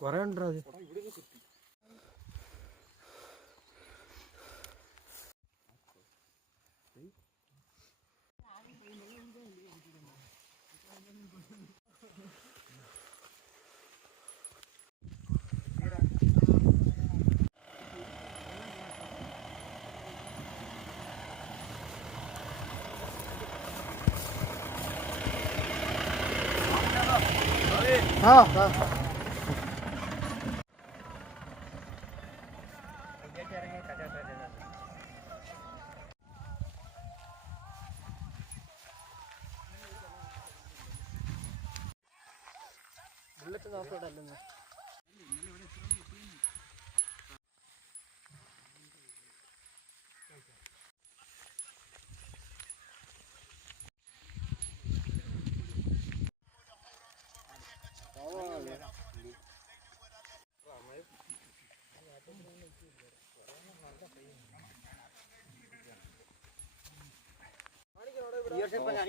കുറേണ്ടത് हाँ हाँ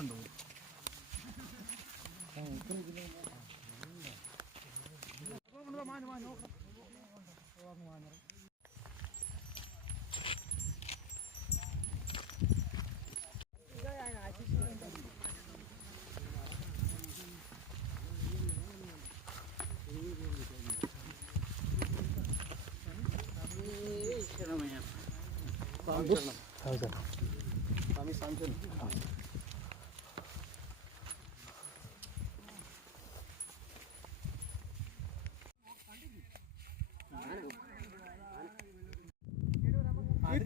kan kami sambil.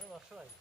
这个设计